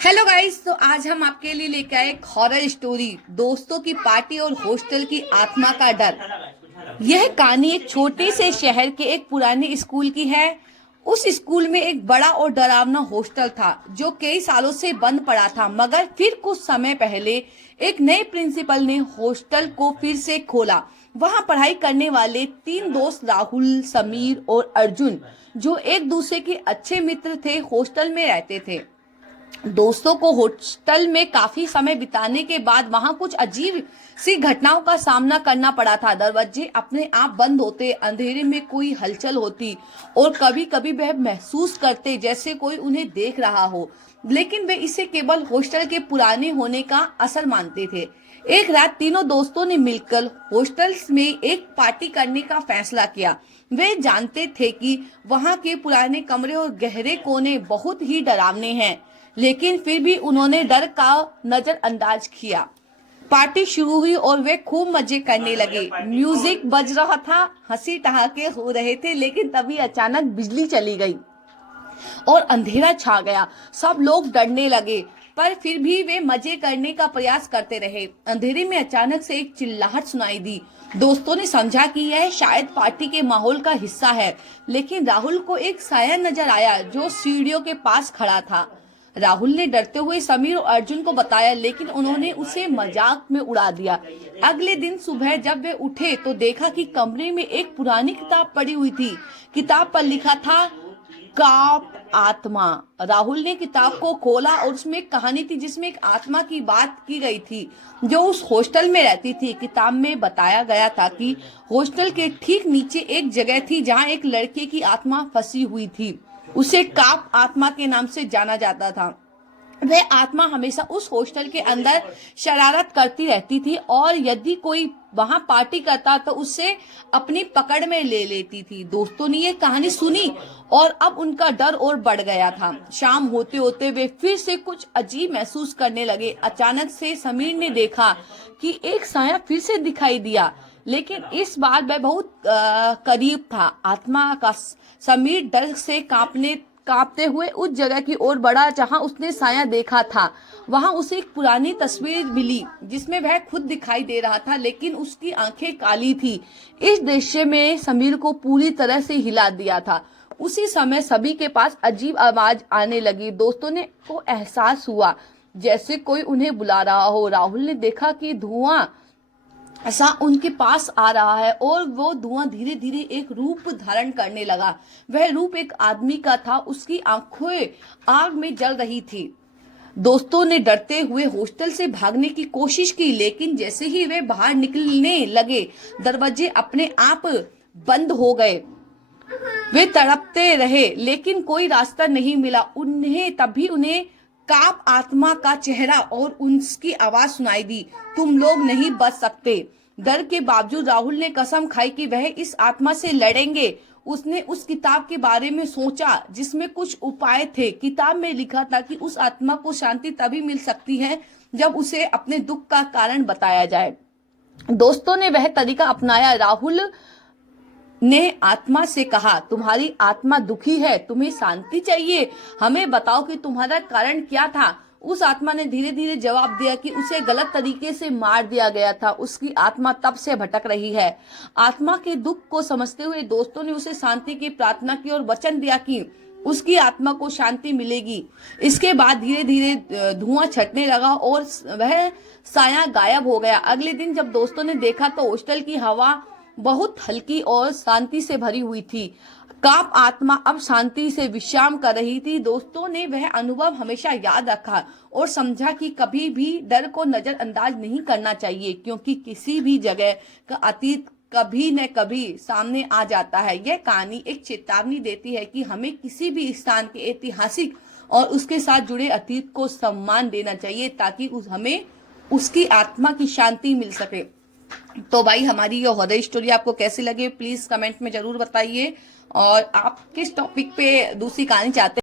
Hello guys, तो आज हम आपके लिए लेके आए एक हॉरर स्टोरी, दोस्तों की पार्टी और हॉस्टल की आत्मा का डर। यह कहानी एक छोटे से शहर के एक पुराने स्कूल की है। उस स्कूल में एक बड़ा और डरावना हॉस्टल था जो कई सालों से बंद पड़ा था, मगर फिर कुछ समय पहले एक नए प्रिंसिपल ने हॉस्टल को फिर से खोला। वहां पढ़ाई करने वाले तीन दोस्त राहुल, समीर और अर्जुन, जो एक दूसरे के अच्छे मित्र थे, हॉस्टल में रहते थे। दोस्तों को हॉस्टल में काफी समय बिताने के बाद वहां कुछ अजीब सी घटनाओं का सामना करना पड़ा था। दरवाजे अपने आप बंद होते, अंधेरे में कोई हलचल होती और कभी कभी वह महसूस करते जैसे कोई उन्हें देख रहा हो, लेकिन वे इसे केवल हॉस्टल के पुराने होने का असर मानते थे। एक रात तीनों दोस्तों ने मिलकर हॉस्टल में एक पार्टी करने का फैसला किया। वे जानते थे कि वहां के पुराने कमरे और गहरे कोने बहुत ही डरावने हैं, लेकिन फिर भी उन्होंने डर का नजरअंदाज किया। पार्टी शुरू हुई और वे खूब मजे करने लगे। म्यूजिक बज रहा था, हंसी ठहाके हो रहे थे, लेकिन तभी अचानक बिजली चली गई और अंधेरा छा गया। सब लोग डरने लगे, पर फिर भी वे मजे करने का प्रयास करते रहे। अंधेरे में अचानक से एक चिल्लाहट सुनाई दी। दोस्तों ने समझा कि यह शायद पार्टी के माहौल का हिस्सा है, लेकिन राहुल को एक साया नजर आया जो सीढ़ियों के पास खड़ा था। राहुल ने डरते हुए समीर और अर्जुन को बताया, लेकिन उन्होंने उसे मजाक में उड़ा दिया। अगले दिन सुबह जब वे उठे तो देखा कि कमरे में एक पुरानी किताब पड़ी हुई थी। किताब पर लिखा था काप आत्मा। राहुल ने किताब को खोला और उसमें एक कहानी थी जिसमें एक आत्मा की बात की गई थी जो उस हॉस्टल में रहती थी। किताब में बताया गया था कि हॉस्टल के ठीक नीचे एक जगह थी जहां एक लड़के की आत्मा फंसी हुई थी। उसे काप आत्मा के नाम से जाना जाता था। वह आत्मा हमेशा उस हॉस्टल के अंदर शरारत करती रहती थी और यदि कोई वहां पार्टी करता तो उसे अपनी पकड़ में ले लेती थी। दोस्तों ने ये कहानी सुनी और अब उनका डर और बढ़ गया था। शाम होते होते वे फिर से कुछ अजीब महसूस करने लगे। अचानक से समीर ने देखा कि एक साया फिर से दिखाई दिया, लेकिन इस बार वह बहुत करीब था। आत्मा का समीर डर से कांपते हुए उस जगह की ओर बढ़ा जहां उसने साया देखा था। वहां उसे एक पुरानी तस्वीर मिली जिसमें वह खुद दिखाई दे रहा था, लेकिन उसकी आंखें काली थी। इस दृश्य में समीर को पूरी तरह से हिला दिया था। उसी समय सभी के पास अजीब आवाज आने लगी। दोस्तों ने को एहसास हुआ जैसे कोई उन्हें बुला रहा हो। राहुल ने देखा कि धुआं ऐसा उनके पास आ रहा है और वो धुआं धीरे धीरे एक रूप धारण करने लगा। वह रूप एक आदमी का था। उसकी आंखें आग में जल रही थी। दोस्तों ने डरते हुए हॉस्टल से भागने की कोशिश की, लेकिन जैसे ही वे बाहर निकलने लगे दरवाजे अपने आप बंद हो गए। वे तड़पते रहे, लेकिन कोई रास्ता नहीं मिला। उन्हें काप आत्मा का चेहरा और उसकी आवाज सुनाई दी, तुम लोग नहीं बच सकते। डर के बावजूद राहुल ने कसम खाई कि वह इस आत्मा से लड़ेंगे। उसने उस किताब के बारे में सोचा जिसमें कुछ उपाय थे। किताब में लिखा था कि उस आत्मा को शांति तभी मिल सकती है जब उसे अपने दुख का कारण बताया जाए। दोस्तों ने वह तरीका अपनाया। राहुल ने आत्मा से कहा, तुम्हारी आत्मा दुखी है, तुम्हें शांति चाहिए, हमें बताओ कि तुम्हारा कारण क्या था। उस आत्मा ने धीरे धीरे जवाब दिया कि उसे गलत तरीके से मार दिया गया था। उसकी आत्मा तब से भटक रही है। आत्मा के दुख को समझते हुए दोस्तों ने उसे शांति की प्रार्थना की और वचन दिया कि उसकी आत्मा को शांति मिलेगी। इसके बाद धीरे धीरे धुआं छटने लगा और वह साया गायब हो गया। अगले दिन जब दोस्तों ने देखा तो हॉस्टल की हवा बहुत हल्की और शांति से भरी हुई थी। काप आत्मा अब शांति से विश्राम कर रही थी। दोस्तों ने वह अनुभव हमेशा याद रखा और समझा कि कभी भी डर को नजरअंदाज नहीं करना चाहिए, क्योंकि किसी भी जगह का अतीत कभी न कभी सामने आ जाता है। यह कहानी एक चेतावनी देती है कि हमें किसी भी स्थान के ऐतिहासिक और उसके साथ जुड़े अतीत को सम्मान देना चाहिए, ताकि हमें उसकी आत्मा की शांति मिल सके। तो भाई, हमारी ये हॉरर स्टोरी आपको कैसी लगे प्लीज कमेंट में जरूर बताइए, और आप किस टॉपिक पे दूसरी कहानी चाहते हैं।